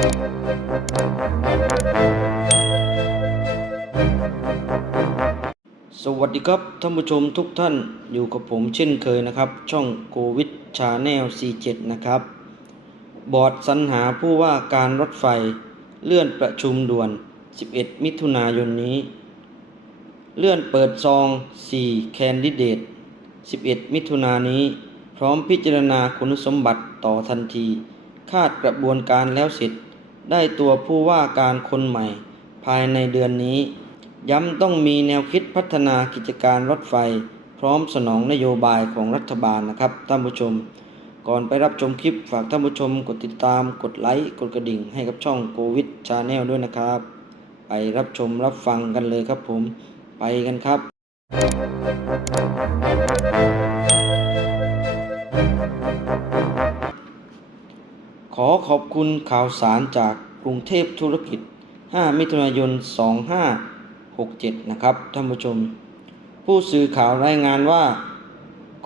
สวัสดีครับท่านผู้ชมทุกท่านอยู่กับผมเช่นเคยนะครับ ช่องโควิดชาแนล C7 นะครับ บอร์ดสรรหาผู้ว่าการรถไฟเลื่อนประชุมด่วน 11 มิถุนายนนี้ เลื่อนเปิดซอง 4 แคนดิเดต 11 มิถุนายนนี้ พร้อมพิจารณาคุณสมบัติต่อทันที คาดกระบวนการแล้วเสร็จ ได้ตัวผู้ว่าการคนใหม่ ภายในเดือนนี้ ย้ำต้องมีแนวคิดพัฒนากิจการรถไฟ พร้อมสนองนโยบายของรัฐบาลนะครับท่านผู้ชม ก่อนไปรับชมคลิปฝากท่านผู้ชม กดติดตามกดไลค์กดกระดิ่งให้กับช่องโควิดชาแนลด้วยนะครับ ไปรับชมรับฟังกันเลยครับผมไปกันครับขอขอบคุณข่าวสารจาก กรุงเทพธุรกิจ 5 มิถุนายน 2567 นะครับท่านผู้ชม ผู้สื่อข่าวรายงานว่า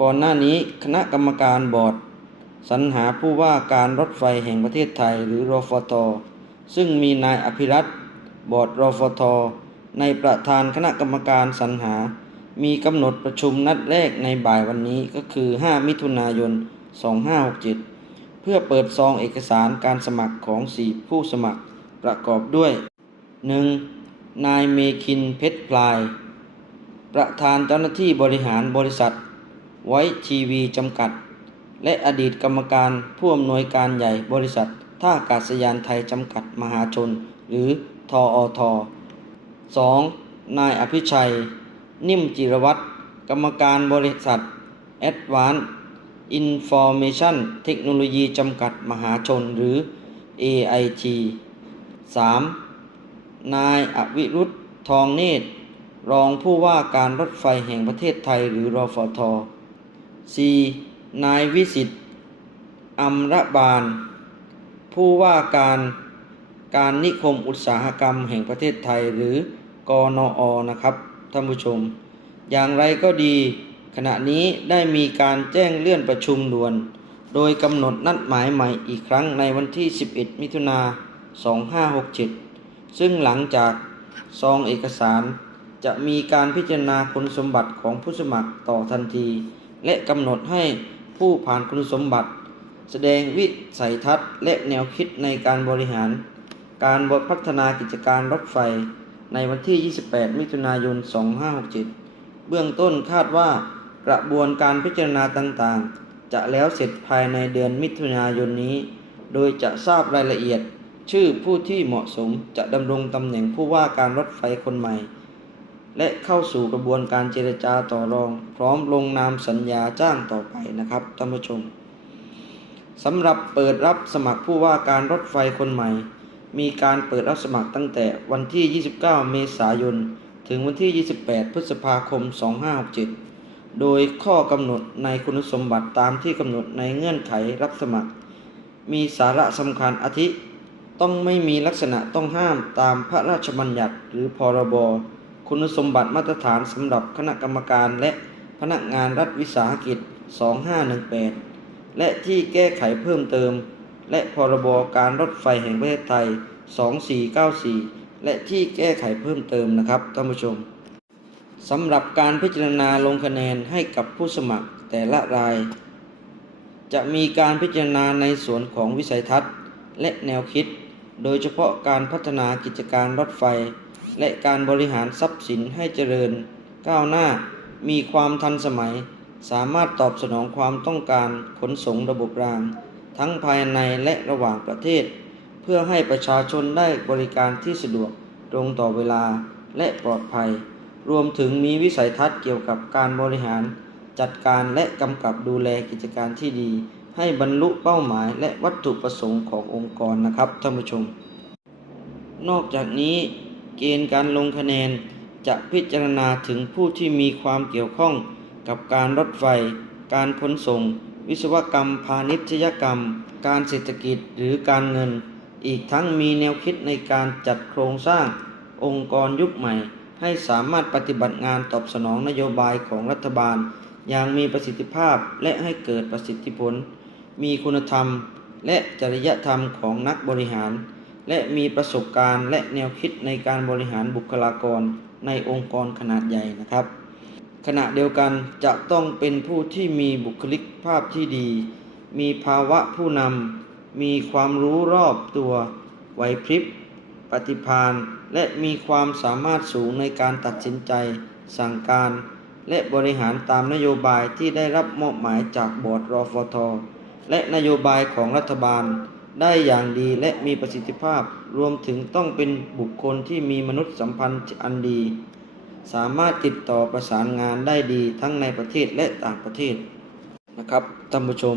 ก่อนหน้านี้คณะกรรมการบอร์ดสรรหาผู้ว่าการรถไฟแห่งประเทศไทยหรือรฟท ซึ่งมีนายอภิรัตบอร์ดรฟท ในประธานคณะกรรมการสรรหา มีกำหนดประชุมนัดแรกในบ่ายวันนี้ก็คือ 5 มิถุนายน 2567 เพื่อเปิดซองเอกสารการสมัครของ 4 ผู้สมัครประกอบด้วย 1. นายเมคินเพชรพลาย ประธานเจ้าหน้าที่บริหารบริษัท ไว้ทีวีจำกัด และอดีตกรรมการผู้อำนวยการใหญ่บริษัท ท่าอากาศยานไทยจำกัดมหาชน หรือทออท 2. นายอภิชัย นิ่มจิรวัตรกรรมการบริษัท Advanced Information Technology จำกัดมหาชนหรือ AIT 3. นายอวิรุธทองเนตร รองผู้ว่าการรถไฟแห่งประเทศไทยหรือรอฟท 4. นายวิสิทธิ์อัมรบาล ผู้ว่าการการนิคมอุตสาหกรรมแห่งประเทศไทยหรือกอนอนะครับท่านผู้ชม อย่างไรก็ดี ขณะนี้ได้มีการแจ้งเลื่อนประชุมด่วน โดยกำหนดนัดหมายใหม่อีกครั้งในวันที่ 11 มิถุนา 2567 ซึ่งหลังจากซองเอกสาร จะมีการพิจารณาคุณสมบัติของผู้สมัครต่อทันที และกำหนดให้ผู้ผ่านคุณสมบัติ แสดงวิสัยทัศน์และแนวคิดในการบริหาร การบทพัฒนากิจการรถไฟ ในวันที่ 28 มิถุนายน 2567 เบื้องต้นคาดว่า กระบวนการพิจารณาต่างๆ จะแล้วเสร็จภายในเดือนมิถุนายนนี้ โดยจะทราบรายละเอียด ชื่อผู้ที่เหมาะสมจะดำรงตำแหน่งผู้ว่าการรถไฟคนใหม่ และเข้าสู่กระบวนการเจรจาต่อรอง พร้อมลงนามสัญญาจ้างต่อไปนะครับท่านผู้ชมสำหรับเปิดรับสมัครผู้ว่าการรถไฟคนใหม่ มีการเปิดรับสมัครตั้งแต่วันที่ 29 เมษายน ถึงวันที่ 28 พฤษภาคม 2567 โดยข้อกำหนดในคุณสมบัติตามที่กำหนดในเงื่อนไขรับสมัคร มีสาระสำคัญอาทิ ต้องไม่มีลักษณะต้องห้ามตามพระราชบัญญัติหรือพรบ คุณสมบัติมาตรฐานสำหรับคณะกรรมการและพนักงานรัฐวิสาหกิจ 2518 และที่แก้ไขเพิ่มเติม และพรบการรถไฟแห่งประเทศไทย 2494 และที่แก้ไขเพิ่มเติมนะครับท่านผู้ชม สำหรับการพิจารณาลงคะแนนให้กับผู้สมัครแต่ละราย จะมีการพิจารณาในส่วนของวิสัยทัศน์ และแนวคิด โดยเฉพาะการพัฒนากิจการรถไฟ และการบริหารทรัพย์สินให้เจริญ ก้าวหน้ามีความทันสมัย สามารถตอบสนองความต้องการขนส่งระบบราง ทั้งภายในและระหว่างประเทศ เพื่อให้ประชาชนได้บริการที่สะดวกตรงต่อเวลาและปลอดภัย รวมถึงมีวิสัยทัศน์เกี่ยวกับการบริหาร จัดการและกำกับดูแลกิจการที่ดี ให้บรรลุเป้าหมายและวัตถุประสงค์ขององค์กรนะครับท่านผู้ชม นอกจากนี้เกณฑ์การลงคะแนนจะพิจารณาถึงผู้ที่มีความเกี่ยวข้องกับการรถไฟ การขนส่ง วิศวกรรม พาณิชยกรรม การเศรษฐกิจหรือการเงิน อีกทั้งมีแนวคิดในการจัดโครงสร้างองค์กรยุคใหม่ ให้สามารถปฏิบัติงานตอบสนองนโยบายของรัฐบาล อย่างมีประสิทธิภาพและให้เกิดประสิทธิผล มีคุณธรรมและจริยธรรมของนักบริหาร และมีประสบการณ์และแนวคิดในการบริหารบุคลากรในองค์กรขนาดใหญ่นะครับ ขณะเดียวกันจะต้องเป็นผู้ที่มีบุคลิกภาพที่ดี มีภาวะผู้นำมีความรู้รอบตัวไหวพริบ ปฏิภาณและมีความสามารถสูงในการตัดสินใจ สั่งการ และบริหารตามนโยบายที่ได้รับมอบหมายจากบอร์ดรอฟท และนโยบายของรัฐบาล ได้อย่างดีและมีประสิทธิภาพรวมถึงต้องเป็นบุคคลที่มีมนุษยสัมพันธ์อันดี สามารถติดต่อประสานงานได้ดีทั้งในประเทศและต่างประเทศนะครับท่านผู้ชม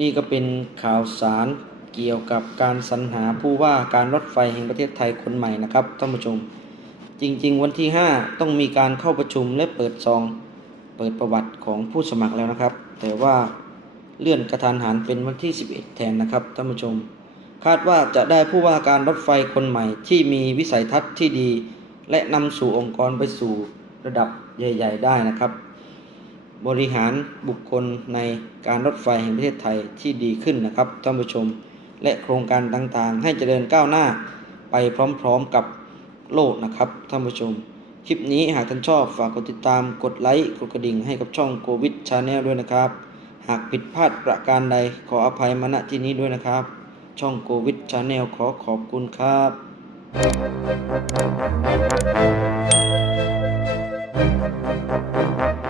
นี่ก็เป็นข่าวสาร เกี่ยวกับการสรรหาผู้ว่าการรถไฟแห่งประเทศไทยคนใหม่นะครับท่านผู้ชม จริง ๆ วันที่ 5 ต้องมีการเข้าประชุมและเปิดซอง เปิดประวัติของผู้สมัครแล้วนะครับ แต่ว่าเลื่อนกระทันหันเป็นวันที่ 11 แทนนะครับท่านผู้ชม คาดว่าจะได้ผู้ว่าการรถไฟคนใหม่ ที่มีวิสัยทัศน์ที่ดี และนำสู่องค์กรไปสู่ระดับใหญ่ ๆ ได้นะครับ บริหารบุคคลในการรถไฟแห่งประเทศไทยที่ดีขึ้นนะครับท่านผู้ชม และโครงการต่างๆ ให้เจริญก้าวหน้าไปพร้อมๆกับโลกนะครับท่านผู้ชม คลิปนี้หากท่านชอบฝากกดติดตามกดไลค์กดกระดิ่งให้กับช่องโควิดชาแนลด้วยนะครับ หากผิดพลาดประการใดขออภัยมาณที่นี้ด้วยนะครับ ช่องโควิดชาแนลขอขอบคุณครับ